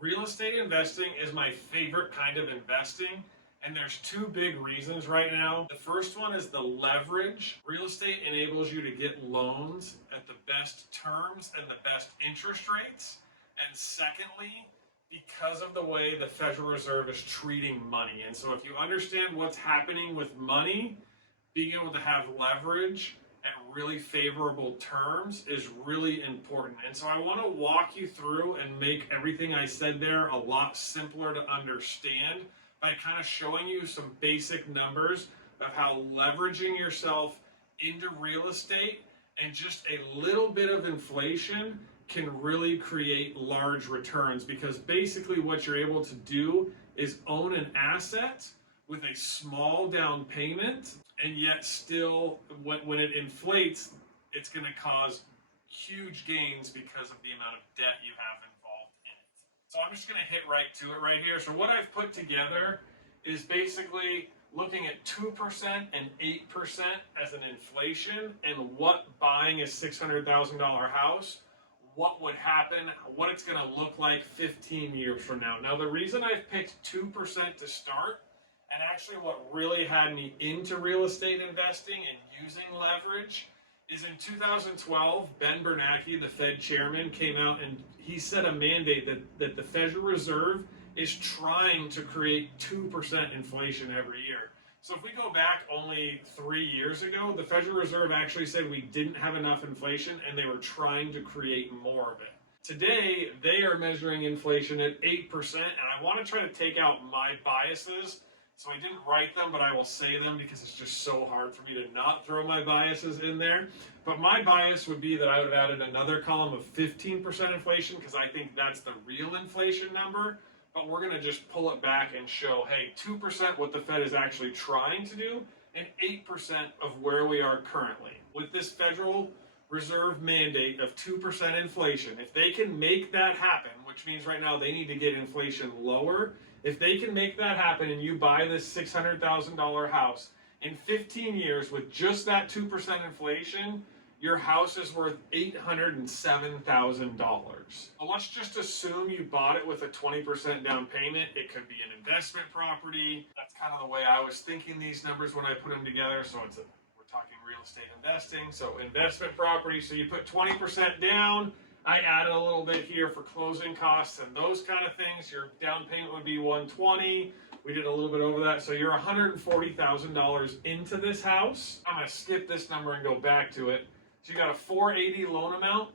Real estate investing is my favorite kind of investing, and there's two big reasons right now. The first one is the leverage. Real estate enables you to get loans at the best terms and the best interest rates. And secondly, because of the way the Federal Reserve is treating money. And so if you understand what's happening with money, being able to have leverage at really favorable terms is really important. And so I want to walk you through and make everything I said there a lot simpler to understand by kind of showing you some basic numbers of how leveraging yourself into real estate and just a little bit of inflation can really create large returns, because basically what you're able to do is own an asset with a small down payment, and yet still when it inflates, it's going to cause huge gains because of the amount of debt you have involved in it. So I'm just going to hit right to it right here. So what I've put together is basically looking at 2% and 8% as an inflation, and what buying a $600,000 house, what would happen, what it's going to look like 15 years from now. Now, the reason I've picked 2% to start, and actually what really had me into real estate investing and using leverage, is in 2012, Ben Bernanke, the Fed chairman, came out and he set a mandate that the Federal Reserve is trying to create 2% inflation every year. So if we go back only 3 years ago, the Federal Reserve actually said we didn't have enough inflation and they were trying to create more of it. Today, they are measuring inflation at 8%, and I want to try to take out my biases. So I didn't write them, but I will say them because it's just so hard for me to not throw my biases in there. But my bias would be that I would have added another column of 15% inflation, because I think that's the real inflation number. But we're going to just pull it back and show, hey, 2% what the Fed is actually trying to do, and 8% of where we are currently. With this Federal Reserve mandate of 2% inflation, if they can make that happen, which means right now they need to get inflation lower, if they can make that happen and you buy this $600,000 house, in 15 years with just that 2% inflation, your house is worth $807,000. So let's just assume you bought it with a 20% down payment. It could be an investment property. That's kind of the way I was thinking these numbers when I put them together. So we're talking real estate investing. So investment property, so you put 20% down. I added a little bit here for closing costs and those kind of things. Your down payment would be $120,000. We did a little bit over that. So you're $140,000 into this house. I'm going to skip this number and go back to it. So you got a $480,000 loan amount.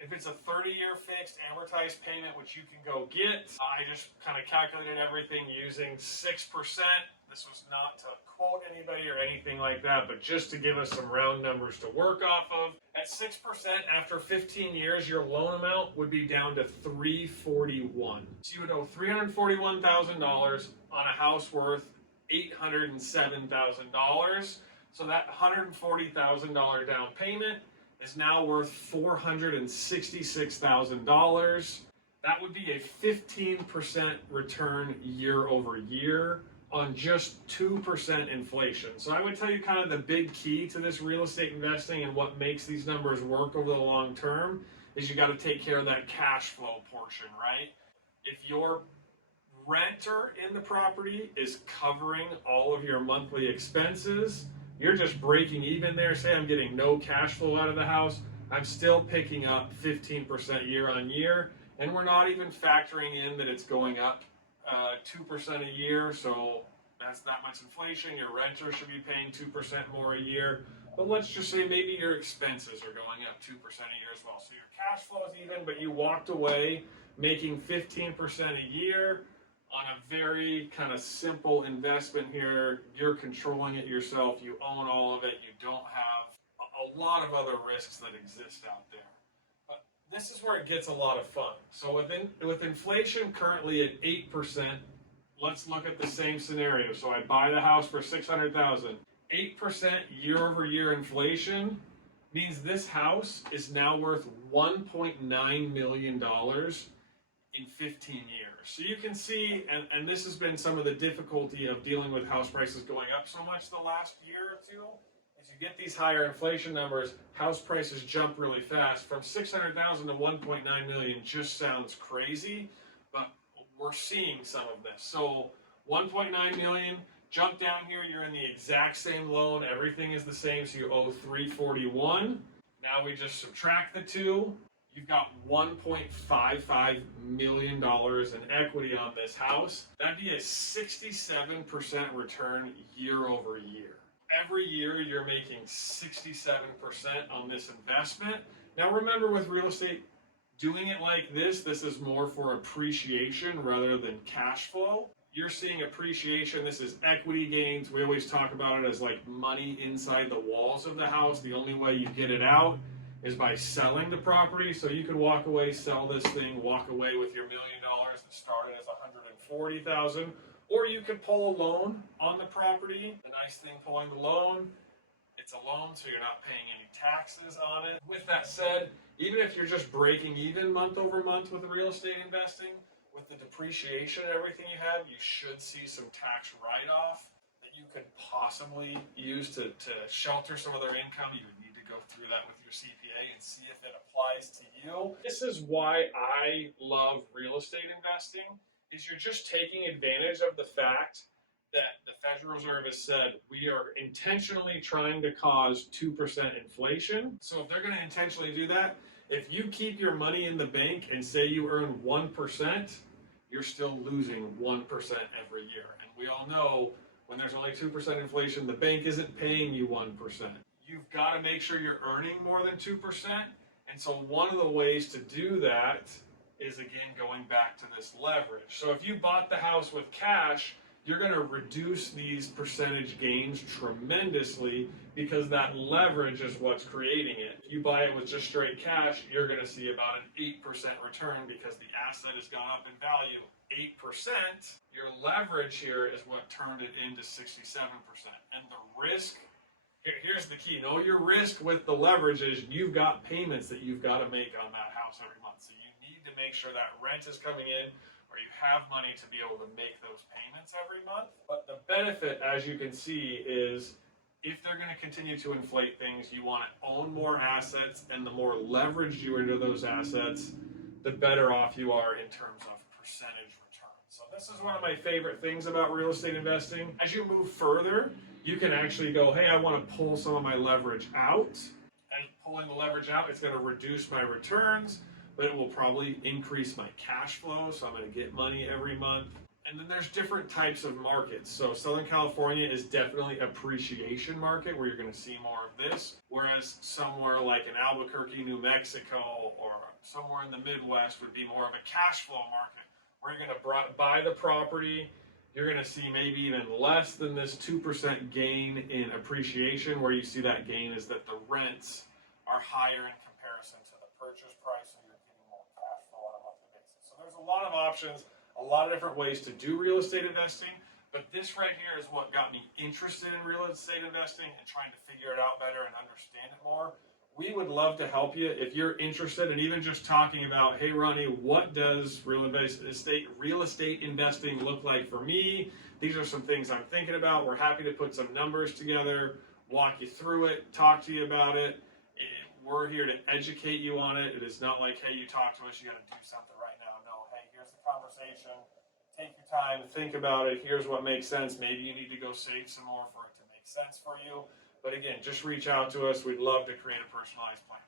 If it's a 30-year fixed amortized payment, which you can go get, I just kind of calculated everything using 6%. This was not to quote anybody or anything like that, but just to give us some round numbers to work off of. At 6%, after 15 years, your loan amount would be down to $341,000. So you would owe $341,000 on a house worth $807,000. So that $140,000 down payment is now worth $466,000. That would be a 15% return year over year on just 2% inflation. So I would tell you kind of the big key to this real estate investing and what makes these numbers work over the long term is you got to take care of that cash flow portion, right? If your renter in the property is covering all of your monthly expenses, you're just breaking even there. Say I'm getting no cash flow out of the house, I'm still picking up 15% year on year, and we're not even factoring in that it's going up 2% a year, so that's that much inflation. Your renter should be paying 2% more a year, but let's just say maybe your expenses are going up 2% a year as well. So your cash flow is even, but you walked away making 15% a year on a very kind of simple investment here. You're controlling it yourself. You own all of it. You don't have a lot of other risks that exist out there. But this is where it gets a lot of fun. So with inflation currently at 8%, let's look at the same scenario. So I buy the house for $600,000. 8% year over year inflation means this house is now worth $1.9 million in 15 years. So you can see, and this has been some of the difficulty of dealing with house prices going up so much the last year or two. As you get these higher inflation numbers, house prices jump really fast. From $600,000 to $1.9 million just sounds crazy, but we're seeing some of this. So 1.9 million, jump down here, you're in the exact same loan, everything is the same, so you owe 341. Now we just subtract the two. You've got $1.55 million in equity on this house. That'd be a 67% return year over year. Every year you're making 67% on this investment. Now remember, with real estate, doing it like this is more for appreciation rather than cash flow. You're seeing appreciation. This is equity gains. We always talk about it as like money inside the walls of the house. The only way you get it out is by selling the property. So you could walk away, sell this thing, walk away with your $1 million and start it as $140,000. Or you could pull a loan on the property. The nice thing pulling the loan, it's a loan, so you're not paying any taxes on it. With that said, even if you're just breaking even month over month with real estate investing, with the depreciation and everything you have, you should see some tax write-off that you could possibly use to shelter some of their income. You would need to go through that with your CPA and see if it applies to you. This is why I love real estate investing, is you're just taking advantage of the fact that the Federal Reserve has said we are intentionally trying to cause 2% inflation. So if they're going to intentionally do that, if you keep your money in the bank and say you earn 1%, you're still losing 1% every year. And we all know when there's only 2% inflation, the bank isn't paying you 1%. You've got to make sure you're earning more than 2%. And so one of the ways to do that is, again, going back to this leverage. So if you bought the house with cash, you're going to reduce these percentage gains tremendously because that leverage is what's creating it. If you buy it with just straight cash, you're going to see about an 8% return because the asset has gone up in value 8%. Your leverage here is what turned it into 67%. And the risk, here's the key. Know your risk with the leverage is you've got payments that you've got to make on that house every month. So you need to make sure that rent is coming in, or you have money to be able to make those payments every month. But the benefit, as you can see, is if they're going to continue to inflate things, you want to own more assets, and the more leveraged you are into those assets, the better off you are in terms of percentage return. So this is one of my favorite things about real estate investing. As you move further, you can actually go, hey, I want to pull some of my leverage out. And pulling the leverage out, it's going to reduce my returns, but it will probably increase my cash flow, so I'm going to get money every month. And then there's different types of markets. So Southern California is definitely an appreciation market where you're going to see more of this, whereas somewhere like in Albuquerque, New Mexico, or somewhere in the Midwest would be more of a cash flow market, where you're going to buy the property, you're going to see maybe even less than this 2% gain in appreciation. Where you see that gain is that the rents are higher in comparison to the purchase price, and you're getting more cash flow on a monthly basis. So there's a lot of options, a lot of different ways to do real estate investing, but this right here is what got me interested in real estate investing and trying to figure it out better and understand it more. We would love to help you if you're interested in even just talking about, hey Ronnie, what does real estate investing look like for me? These are some things I'm thinking about. We're happy to put some numbers together, walk you through it, talk to you about it. We're here to educate you on it. It is not like, hey, you talk to us, you got to do something right now. No, hey, here's the conversation. Take your time, think about it. Here's what makes sense. Maybe you need to go save some more for it to make sense for you. But again, just reach out to us. We'd love to create a personalized plan.